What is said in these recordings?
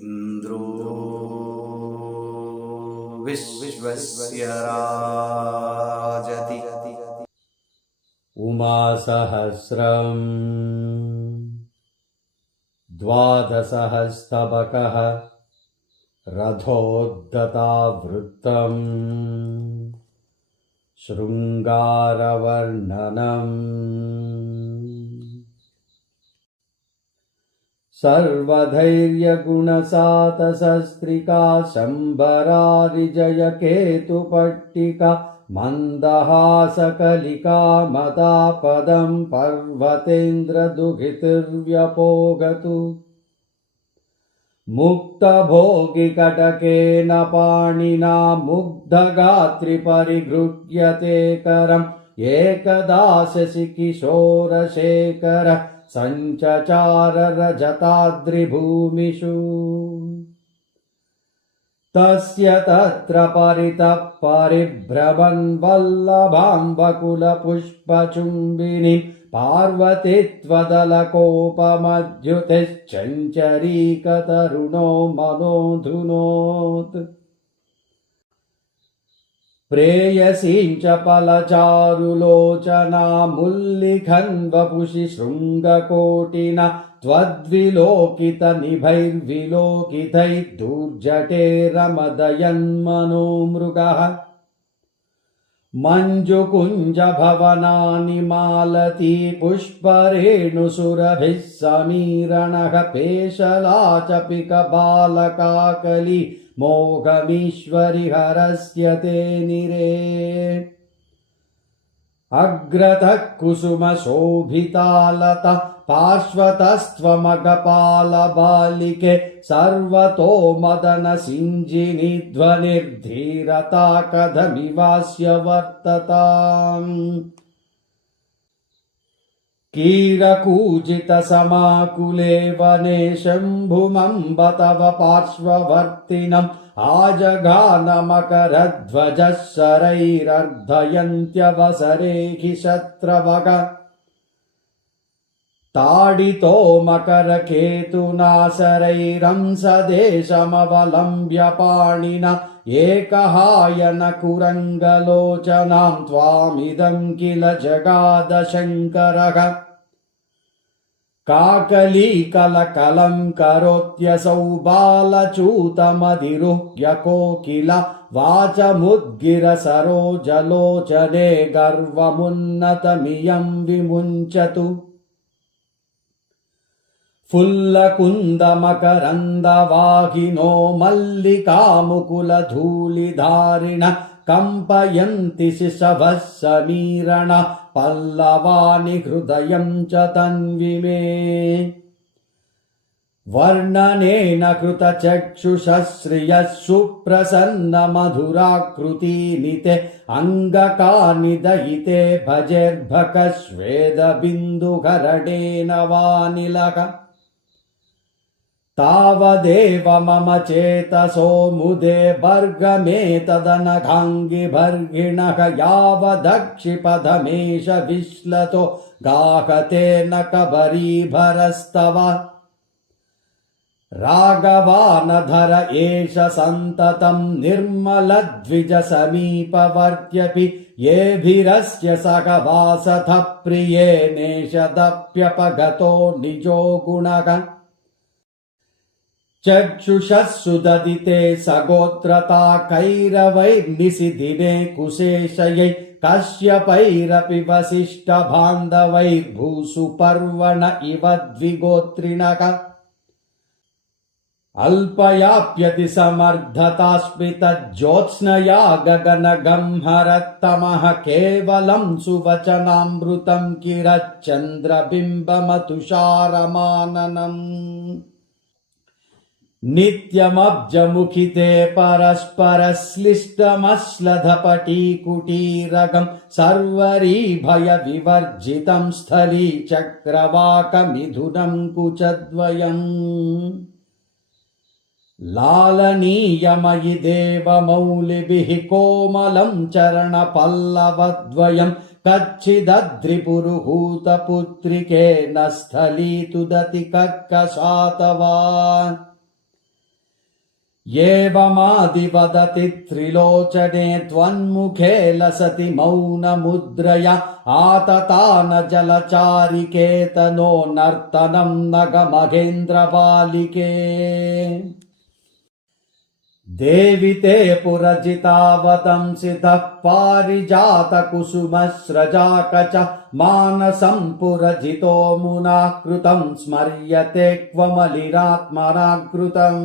इन्द्रो विश्वस्य राजति उमासहस्रम् द्वादशहस्तबकः रथोद्धतावृत्तम् शृङ्गारवर्णनम् सर्वधैर्यगुणसातसस्त्रिका शम्बरारिजयकेतुपट्टिका मन्दहासकलिका मदापदं पर्वतेन्द्रदुहितुर्व्यपोगतु मुक्तभोगिकटकेन पाणिना मुग्धगात्रिपरिगृह्यते करम् एकदा शशि किशोरशेखर सञ्चचार रजताद्रिभूमिषु तस्य तत्र परितः परिभ्रमन् वल्लभां वकुलपुष्पचुम्बिनीं पार्वतीत्वदलकोपमद्युतिश्चञ्चरीकतरुणो मनोधुनोत् प्रेयसीं च फलचारुलोचनामुल्लिखन् वपुषि शृङ्गकोटिना त्वद्विलोकितनिभैर्विलोकितैर्दुर्जटे रमदयन्मनो मृगः मञ्जुकुञ्जभवनानि मालती पुष्परेणुसुरभिः समीरणः पेशला च पिकबालकाकली मोघमीश्वरि हरस्यते निरे अग्रतः कुसुमशोभितालता पार्श्वतस्त्वमगपालबालिके सर्वतो मदनसिञ्जिनी ध्वनिर्धीरता कथमिवास्य वर्तताम् कीरकूजितसमाकुले वने शम्भुमम्ब तव पार्श्ववर्तिनम् आजगानमकरध्वजः शरैरर्धयन्त्यवसरे हि शत्रवः ताडितो मकरकेतुना शरैरंसदेशमवलम्ब्य पाणिना एकहायनकुरङ्गलोचनां त्वामिदं किल जगादशङ्करः काकलीकलकलं करोत्यसौ बालचूतमधिरुह्य कोकिल वाचमुद्गिरसरोजलोचने गर्वमुन्नतमियं विमुञ्चतु फुल्लकुन्दमकरन्दवाहिनो मल्लिकामुकुलधूलिधारिण कम्पयन्ति शिशवः समीरण पल्लवानि हृदयं च तन्विमे वर्णनेन कृतचक्षुषः श्रियः सुप्रसन्नमधुराकृतीनिते अङ्गकानि दयिते भजेर्भकश्वेदबिन्दुगरडेन वानिलः तावदेव मम चेतसो मुदे भर्गमेतदनघाङ्गिभर्गिणः यावदक्षिपदमेष विश्लतो गाहते न कबरीभरस्तव राघवानधर एष सन्ततं निर्मलद्विजसमीपवर्त्यपि येभिरस्य सहवासतः प्रियेनेषदप्यपगतो निजो गुणः चक्षुषः सुददिते सगोत्रता कैरवैर्निशिदिने कुशेशयै कश्यपैरपि वसिष्ठबान्धवैर्भूसुपर्वण इव द्विगोत्रिणः अल्पयाप्यति समर्थतास्मितज्योत्स्नया गगनगंहरतमः केवलं सुवचनामृतं किरच्चन्द्रबिम्बमतुषारमाननम् नित्यमब्जमुखिते परस्परश्लिष्टमश्लधपटीकुटीरगं सर्वरीभयविवर्जितं स्थलीचक्रवाकमिथुनं कुचद्वयम् लालनीयमयि देवमौलिभिः कोमलं चरणपल्लवद्वयं कच्चिदद्रिपुरुहूतपुत्रिकेन स्थलीतुदति कर्कशातवा एवमादिवदति त्रिलोचने त्वन्मुखे लसति मौनमुद्रया आततान जलचारिकेतनो नर्तनं नगमहेन्द्रबालिके देवि ते पुरजिता वदंसितः पारिजातकुसुमस्रजाकच मानसं पुरजितो मुना कृतं स्मर्यते क्वमलिरात्मनाकृतम्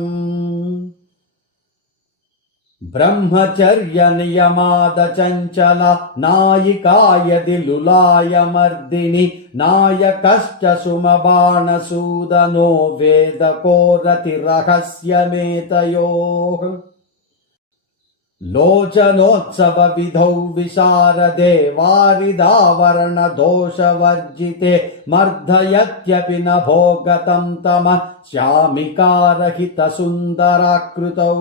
ब्रह्मचर्य नियमादचञ्चल नायिका यदि लुलायमर्दिनि नायकश्च सुमबाणसूदनो वेदको रतिरहस्यमेतयोः लोचनोत्सवविधौ विशारदे वारिदावरणदोषवर्जिते मर्दयत्यपि नभो गतं तमः श्यामिकारहितसुन्दराकृतौ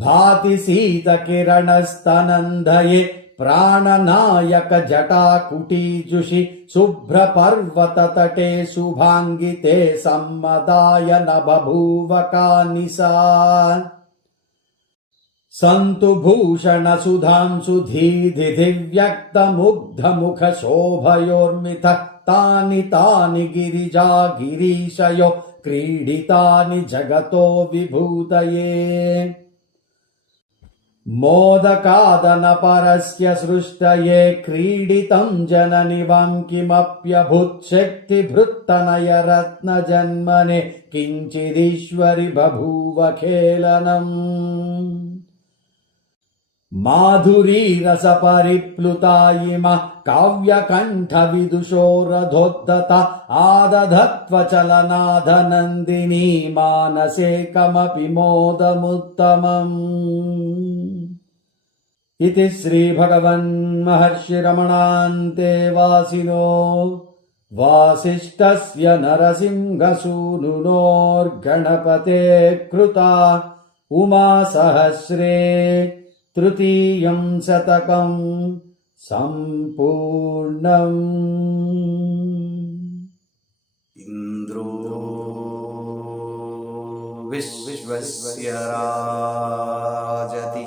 भाति शीतकिरणस्तनन्धये प्राणनायक जटाकुटीजुषि शुभ्रपर्वततटे शुभाङ्गिते सम्मदाय न बभूव कानिसा सन्तु भूषणसुधां सुधीधिव्यक्तमुग्धमुखशोभयोर्मितः तानि तानि गिरिजा गिरीशयो क्रीडितानि जगतो विभूतये मोदकादनपरस्य सृष्टये क्रीडितं जननि वां किमप्यभूत् शक्तिभृत्तनयरत्नजन्मने किञ्चिदीश्वरि बभूव खेलनम् माधुरीरसपरिप्लुता इमा काव्यकण्ठविदुषो रथोद्धता आदधत्वचलनादनन्दिनी मानसे कमपि मोदमुत्तमम् इति श्रीभगवन्महर्षिरमणान्तेवासिनो वासिष्ठस्य नरसिंहसूनुनोर्गणपते कृता उमासहस्रे तृतीयं शतकं सम्पूर्णम्। इन्द्रो विश्वस्य राजति